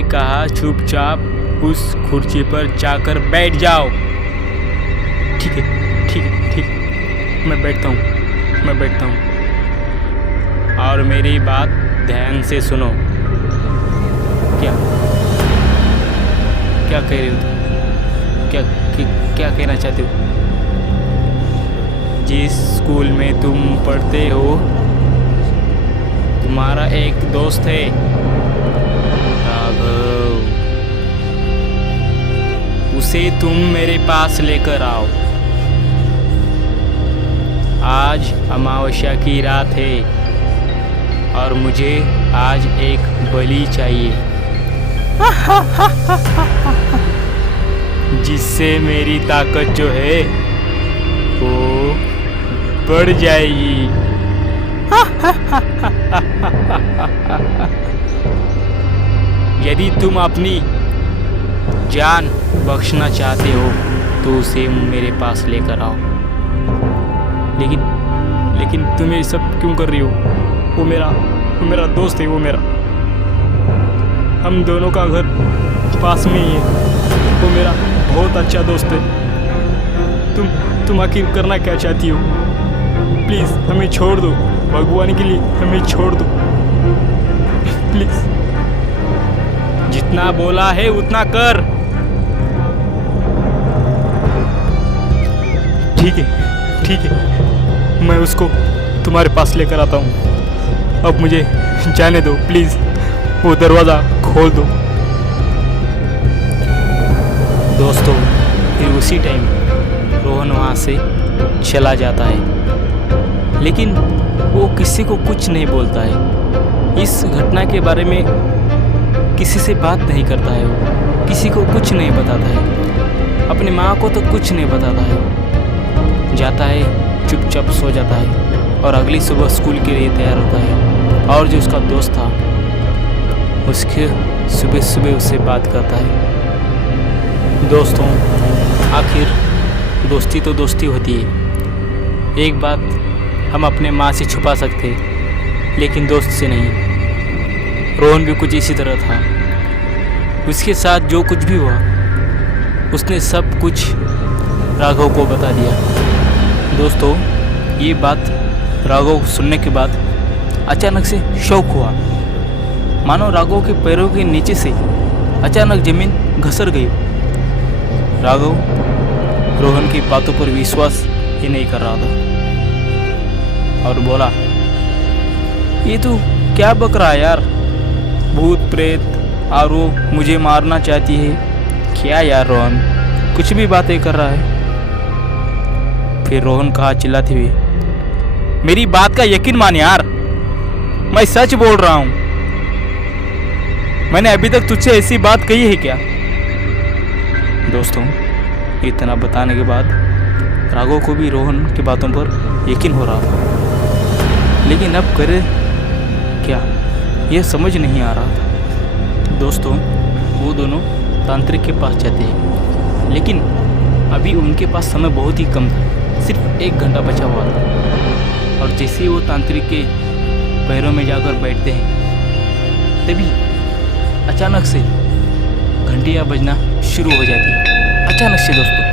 मैंने कहा चुपचाप उस कुर्सी पर जाकर बैठ जाओ। ठीक है, ठीक है, ठीक है, मैं बैठता हूँ। और मेरी बात ध्यान से सुनो। क्या कह रहे हो तुम? क्या कहना चाहते हो? जिस स्कूल में तुम पढ़ते हो तुम्हारा एक दोस्त है राघव, उसे तुम मेरे पास लेकर आओ। आज अमावस्या की रात है और मुझे आज एक बलि चाहिए जिससे मेरी ताकत जो है वो बढ़ जाएगी। यदि तुम अपनी जान बख्शना चाहते हो तो उसे मेरे पास लेकर आओ। लेकिन तुम ये सब क्यों कर रही हो? वो मेरा दोस्त है, हम दोनों का घर पास में ही है। वो मेरा बहुत अच्छा दोस्त है। तुम आखिर करना क्या चाहती हो? प्लीज़ हमें छोड़ दो, भगवान के लिए हमें छोड़ दो प्लीज़। जितना बोला है उतना कर। ठीक है, मैं उसको तुम्हारे पास लेकर आता हूँ। अब मुझे जाने दो प्लीज़, वो दरवाज़ा खोल दो। दोस्तों, फिर उसी टाइम रोहन वहाँ से चला जाता है, लेकिन वो किसी को कुछ नहीं बोलता है। इस घटना के बारे में किसी से बात नहीं करता है, वो किसी को कुछ नहीं बताता है, अपनी माँ को तो कुछ नहीं बताता है। जाता है, चुपचाप सो जाता है और अगली सुबह स्कूल के लिए तैयार होता है। और जो उसका दोस्त था उसके सुबह उससे बात करता है। दोस्तों, आखिर दोस्ती तो दोस्ती होती है। एक बात हम अपने माँ से छुपा सकते लेकिन दोस्त से नहीं। रोहन भी कुछ इसी तरह था। उसके साथ जो कुछ भी हुआ उसने सब कुछ राघव को बता दिया। दोस्तों, ये बात राघव सुनने के बाद अचानक से शौक हुआ, मानो राघव के पैरों के नीचे से अचानक जमीन घसर गई। राघव रोहन की बातों पर विश्वास ही नहीं कर रहा था और बोला, ये तू क्या बक रहा है यार? भूत प्रेत और वो मुझे मारना चाहती है क्या यार? रोहन कुछ भी बातें कर रहा है। फिर रोहन कहा चिल्लाते हुए, मेरी बात का यकीन मान यार, मैं सच बोल रहा हूं। मैंने अभी तक तुझसे ऐसी बात कही है क्या? दोस्तों, इतना बताने के बाद राघव को भी रोहन की बातों पर यकीन हो रहा था, लेकिन अब करे क्या यह समझ नहीं आ रहा था। दोस्तों, वो दोनों तांत्रिक के पास जाते हैं, लेकिन अभी उनके पास समय बहुत ही कम था, सिर्फ 1 घंटा बचा हुआ था। और जैसे ही वो तांत्रिक के पैरों में जाकर बैठते हैं तभी अचानक से घंटियाँ बजना शुरू हो जाती है। अचानक से दोस्तों,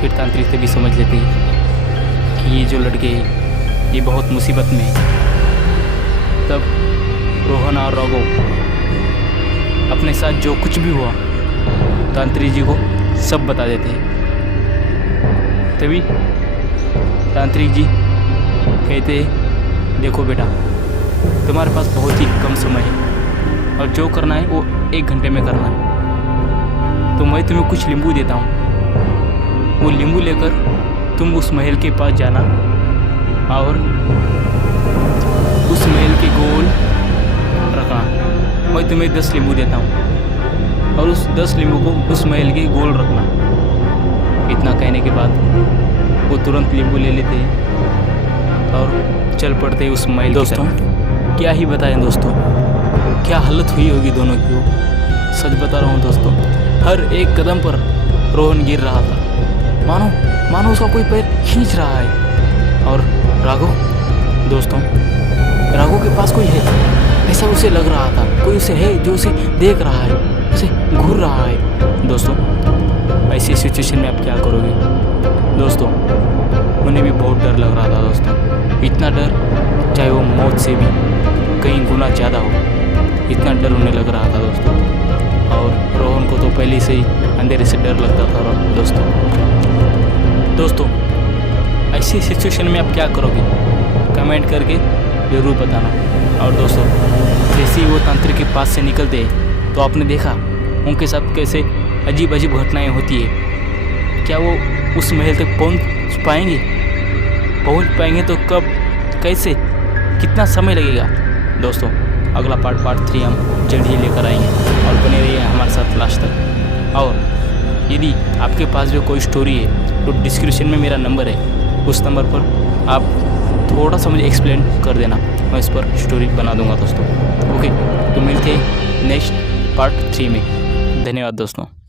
फिर तांत्रिक तभी समझ लेते हैं कि ये जो लड़के हैं ये बहुत मुसीबत में है। तब रोहन और राघव अपने साथ जो कुछ भी हुआ तांत्रिक जी को सब बता देते हैं। तभी तांत्रिक जी कहते हैं, देखो बेटा, तुम्हारे पास बहुत ही कम समय है और जो करना है वो 1 घंटे में करना है। तो मैं तुम्हें कुछ नींबू देता हूँ, वो नींबू लेकर तुम उस महल के पास जाना और उस महल के गोल रखना। मैं तुम्हें 10 नींबू देता हूँ और उस 10 नींबू को उस महल के गोल रखना। इतना कहने के बाद वो तुरंत नींबू ले लेते हैं और चल पड़ते उस महल। दोस्तों, क्या ही बताएं दोस्तों, क्या हालत हुई होगी दोनों की। वो सच बता रहा हूँ दोस्तों, हर एक कदम पर रोहन गिर रहा था, मानो उसका कोई पैर खींच रहा है। और राघव दोस्तों राघव के पास कोई है, ऐसा उसे लग रहा था। कोई उसे है जो उसे देख रहा है, उसे घूर रहा है। दोस्तों, ऐसी सिचुएशन में आप क्या करोगे? दोस्तों, उन्हें भी बहुत डर लग रहा था दोस्तों। इतना डर चाहे वो मौत से भी कहीं गुना ज़्यादा हो, इतना डर उन्हें लग रहा था दोस्तों। और रोहन को तो पहले से ही अंधेरे से डर लगता था दोस्तों। ऐसी सिचुएशन में आप क्या करोगे? कमेंट करके ज़रूर बताना। और दोस्तों, जैसे ही वो तांत्रिक के पास से निकलते हैं तो आपने देखा उनके साथ कैसे अजीब अजीब घटनाएं होती है। क्या वो उस महल तक पहुंच पाएंगे तो कब, कैसे, कितना समय लगेगा? दोस्तों, अगला पार्ट 3 हम जल्द ही लेकर आएंगे और बने रहिए हमारे साथ लास्ट तक। और यदि आपके पास जो कोई स्टोरी है तो डिस्क्रिप्शन में मेरा नंबर है, उस नंबर पर आप थोड़ा सा मुझे एक्सप्लेन कर देना, मैं इस पर स्टोरी बना दूंगा दोस्तों। ओके, तो मिलते हैं नेक्स्ट पार्ट 3 में। धन्यवाद दोस्तों।